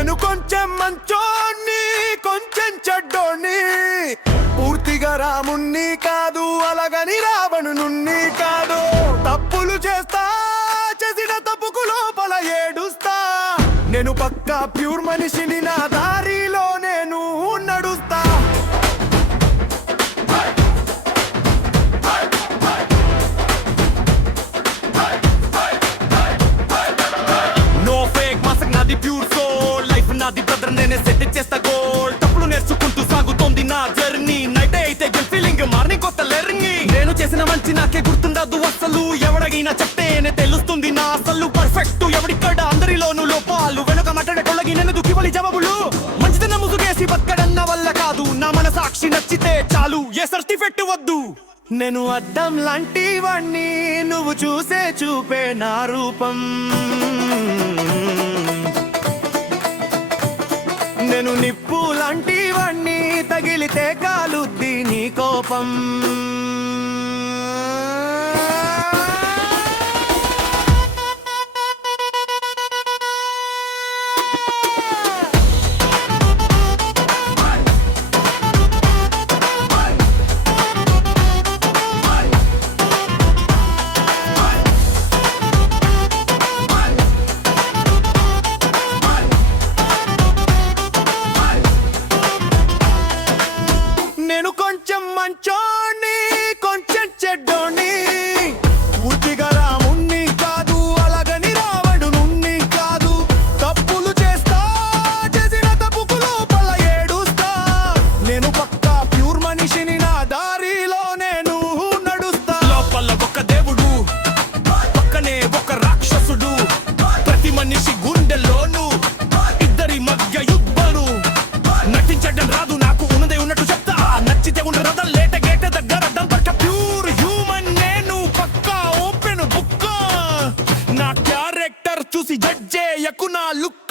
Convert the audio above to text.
నేను కొంచెం మంచోణ్ణి కొంచెం చెడ్డోణ్ణి, పూర్తిగా రాముణ్ణి కాదు అలాగని రావణుణ్ణి కాదు. తప్పులు చేస్తా, చేసిన తప్పుకు లోపల ఏడుస్తా. నేను పక్కా ప్యూర్ మనిషిని, నా దారిలో నేను నడుస్తా. నో ఫేక్ మాసక్, నాది ప్యూర్ సోల్. లైఫ్ నాది బ్రదర్, నేనే సెట్ చేస్తా గోల్. తప్పులు నేర్చుకుంటూ సాగుతోంది నా జర్నీ. నైట్ అయితే గెల్ ఫీలింగ్, మార్నింగ్ కొత్త లెర్నింగ్. నేను చేసిన మంచి నాకే గుర్తుండదు అసలు, ఎవడగినా చెప్తేనే తెలుస్తుంది నా అసలు. పర్ఫెక్ట్ ఎవడిక్కడ, అందరిలోనూ లోపాలు. వెనుక మాట్లాడేటోళ్ళకి నేను దుఃఖివలి జవాబులు. మంచిదన ముసుగేసి బతకడన్న వల్ల కాదు, నా మనసాక్షి నచ్చితే చాలు, ఏ సర్టిఫికెట్ వద్దు. నేను అద్దం లాంటి వాణ్ణి, నువ్వు చూసే చూపే నా రూపం. నేను నిప్పు లాంటి వాణ్ణి, తగిలితే కాలుద్ది నీ కోపం. నేను కొంచెం మంచోణ్ణి కొంచెం చెడ్డోణ్ణి, పూర్తిగా రాముణ్ణి కాదు అలాగని రావణుణ్ణి కాదు. తప్పులు చేస్తా, చేసిన తప్పుకు లోపల ఏడుస్తా. నేను పక్కా ప్యూర్ మనిషిని, నా దారిలో నేను నడుస్తా. లోపల ఒక దేవుడు, పక్కనే ఒక రాక్షసుడు. ప్రతి మనిషి గుండెల్లోనూ ఇద్దరి మధ్య యుద్ధాలు. నటించడం రాదు నాకు, ఉన్నదే ఉన్నట్టు చెప్తా. నచ్చితే ఉండరద లేట గేట దగ్గర దంపట. ప్యూర్ హ్యూమన్ నేను, పక్కా ఓపెన్ బుక్. నా క్యారెక్టర్ చూసి జడ్జ్ చేయకు నా లుక్.